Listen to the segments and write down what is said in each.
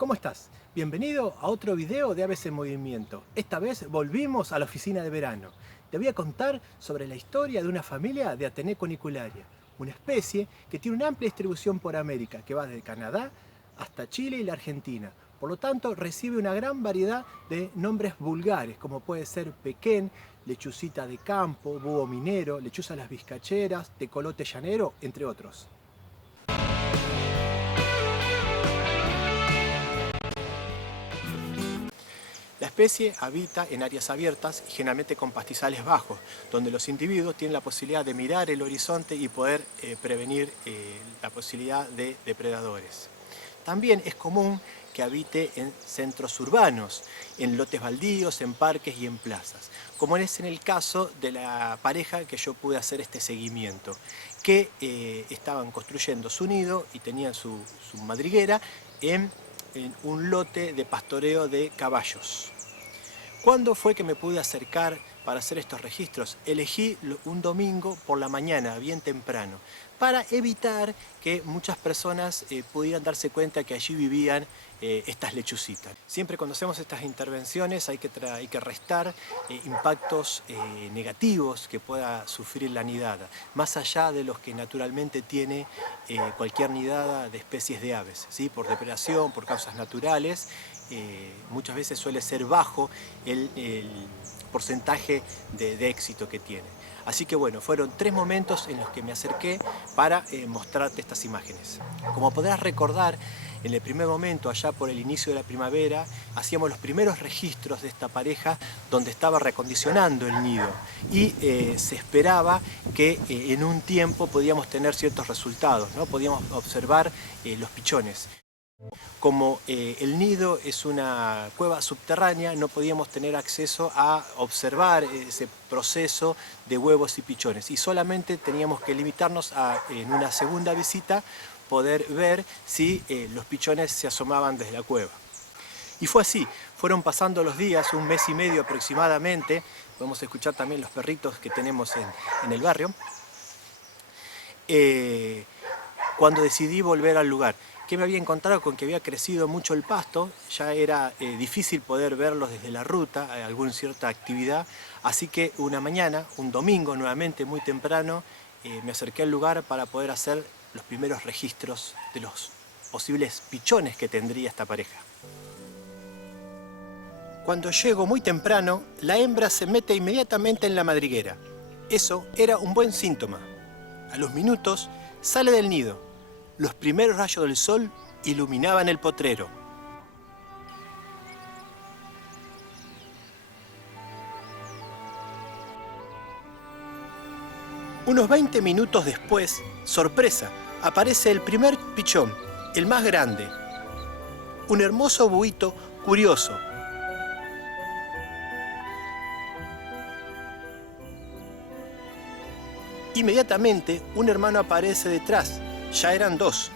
¿Cómo estás? Bienvenido a otro video de Aves en Movimiento. Esta vez volvimos a la oficina de verano. Te voy a contar sobre la historia de una familia de Atenea cunicularia, una especie que tiene una amplia distribución por América, que va desde Canadá hasta Chile y la Argentina. Por lo tanto, recibe una gran variedad de nombres vulgares, como puede ser pequén, lechucita de campo, búho minero, lechuza las vizcacheras, tecolote llanero, entre otros. La especie habita en áreas abiertas y generalmente con pastizales bajos, donde los individuos tienen la posibilidad de mirar el horizonte y poder prevenir la posibilidad de depredadores. También es común que habite en centros urbanos, en lotes baldíos, en parques y en plazas, como es en el caso de la pareja que yo pude hacer este seguimiento, que estaban construyendo su nido y tenían su madriguera en un lote de pastoreo de caballos. ¿Cuándo fue que me pude acercar para hacer estos registros? Elegí un domingo por la mañana, bien temprano, para evitar que muchas personas pudieran darse cuenta que allí vivían estas lechucitas. Siempre cuando hacemos estas intervenciones hay que restar impactos negativos que pueda sufrir la nidada, más allá de los que naturalmente tiene cualquier nidada de especies de aves, ¿sí? Por depredación, por causas naturales. Muchas veces suele ser bajo el porcentaje de éxito que tiene. Así que bueno, fueron 3 momentos en los que me acerqué para mostrarte estas imágenes. Como podrás recordar, en el primer momento, allá por el inicio de la primavera, hacíamos los primeros registros de esta pareja donde estaba recondicionando el nido y se esperaba que en un tiempo podíamos tener ciertos resultados, ¿no? Podíamos observar los pichones. Como el nido es una cueva subterránea, no podíamos tener acceso a observar ese proceso de huevos y pichones y solamente teníamos que limitarnos a, en una segunda visita, poder ver si los pichones se asomaban desde la cueva. Y fue así, fueron pasando los días, 1 mes y medio aproximadamente, podemos escuchar también los perritos que tenemos en el barrio, cuando decidí volver al lugar. ¿Qué me había encontrado? Con que había crecido mucho el pasto, ya era difícil poder verlos desde la ruta, alguna cierta actividad, así que una mañana, un domingo nuevamente muy temprano, me acerqué al lugar para poder hacer los primeros registros de los posibles pichones que tendría esta pareja. Cuando llego muy temprano, la hembra se mete inmediatamente en la madriguera. Eso era un buen síntoma. A los minutos sale del nido. Los primeros rayos del sol iluminaban el potrero. Unos 20 minutos después, sorpresa, aparece el primer pichón, el más grande. Un hermoso buito curioso. Inmediatamente, un hermano aparece detrás. Ya eran 2.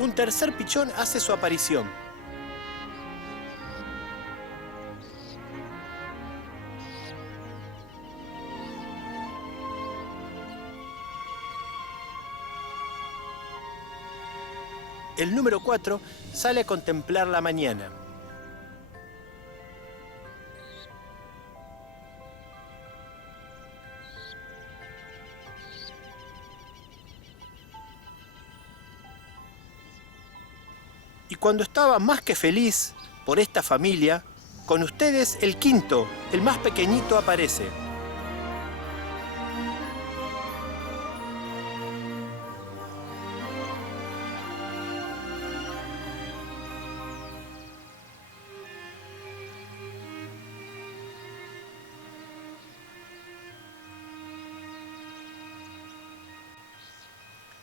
Un tercer pichón hace su aparición. El número 4 sale a contemplar la mañana. Y cuando estaba más que feliz por esta familia, con ustedes el quinto, el más pequeñito, aparece.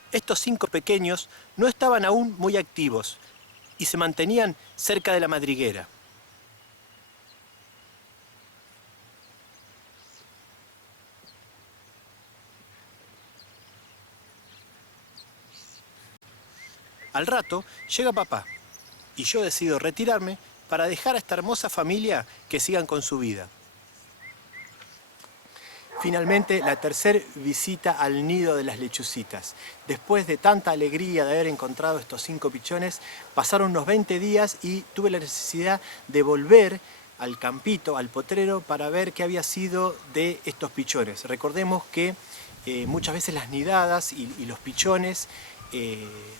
Estos 5 pequeños no estaban aún muy activos y se mantenían cerca de la madriguera. Al rato llega papá. y yo decido retirarme para dejar a esta hermosa familia que sigan con su vida. Finalmente, la tercera visita al nido de las lechucitas. Después de tanta alegría de haber encontrado estos 5 pichones, pasaron unos 20 días y tuve la necesidad de volver al campito, al potrero, para ver qué había sido de estos pichones. Recordemos que muchas veces las nidadas y los pichones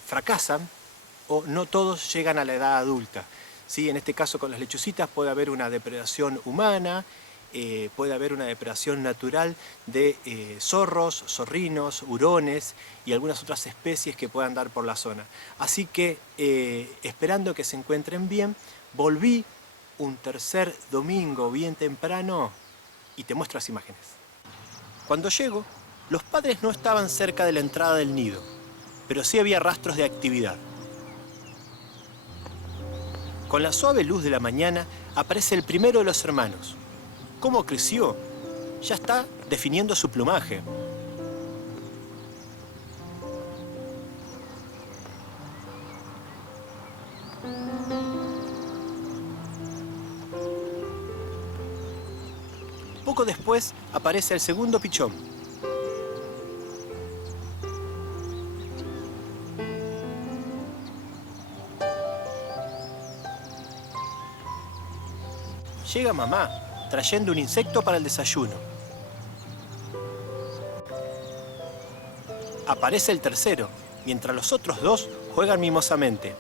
fracasan o no todos llegan a la edad adulta. ¿Sí? En este caso con las lechucitas puede haber una depredación humana, puede haber una depredación natural de zorros, zorrinos, hurones y algunas otras especies que puedan dar por la zona. Así que esperando que se encuentren bien, volví un tercer domingo bien temprano y te muestro las imágenes. Cuando llego, los padres no estaban cerca de la entrada del nido, pero sí había rastros de actividad. Con la suave luz de la mañana aparece el primero de los hermanos. ¿Cómo creció? Ya está definiendo su plumaje. Poco después aparece el segundo pichón. Llega mamá, trayendo un insecto para el desayuno. Aparece el tercero, mientras los otros dos juegan mimosamente.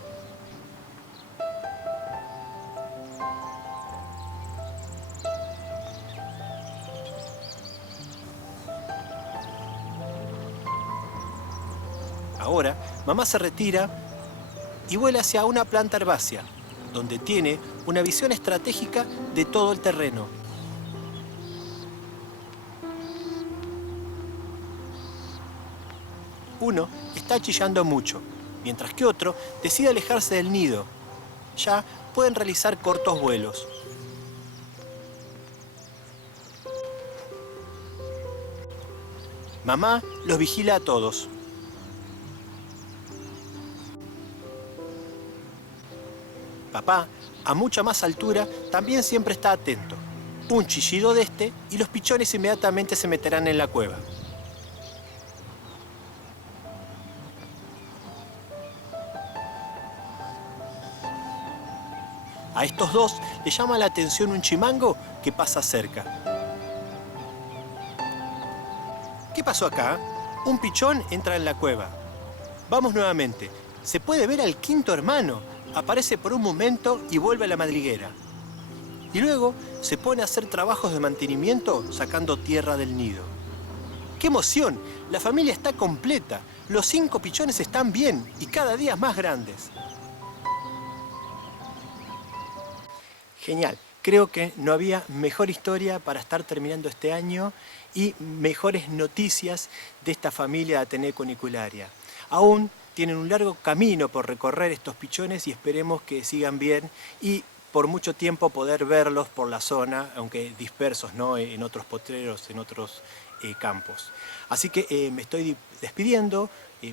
Ahora, mamá se retira y vuela hacia una planta herbácea, donde tiene una visión estratégica de todo el terreno. Uno está chillando mucho, mientras que otro decide alejarse del nido. Ya pueden realizar cortos vuelos. Mamá los vigila a todos. Papá, a mucha más altura, también siempre está atento. Un chillido de este y los pichones inmediatamente se meterán en la cueva. A estos dos les llama la atención un chimango que pasa cerca. ¿Qué pasó acá? Un pichón entra en la cueva. Vamos nuevamente. Se puede ver al quinto hermano. Aparece por un momento y vuelve a la madriguera. Y luego se pone a hacer trabajos de mantenimiento sacando tierra del nido. ¡Qué emoción! La familia está completa. Los 5 pichones están bien y cada día más grandes. Genial. Creo que no había mejor historia para estar terminando este año y mejores noticias de esta familia de Atenea cunicularia. Aún tienen un largo camino por recorrer estos pichones y esperemos que sigan bien y por mucho tiempo poder verlos por la zona, aunque dispersos, ¿no?, en otros potreros, en otros campos. Así que me estoy despidiendo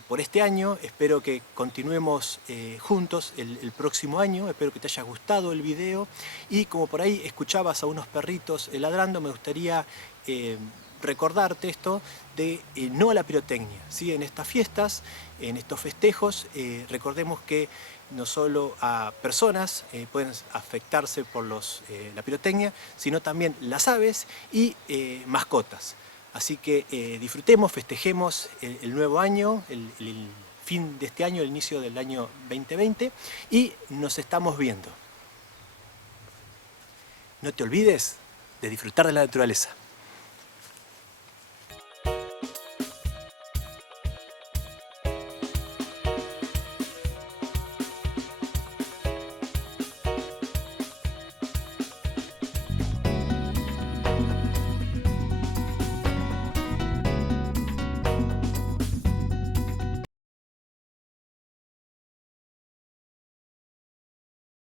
por este año. Espero que continuemos juntos el próximo año. Espero que te haya gustado el video y como por ahí escuchabas a unos perritos ladrando, me gustaría recordarte esto de no a la pirotecnia, ¿sí? En estas fiestas, en estos festejos, recordemos que no solo a personas pueden afectarse por la pirotecnia, sino también las aves y mascotas. Así que disfrutemos, festejemos el nuevo año, el fin de este año, el inicio del año 2020 y nos estamos viendo. No te olvides de disfrutar de la naturaleza.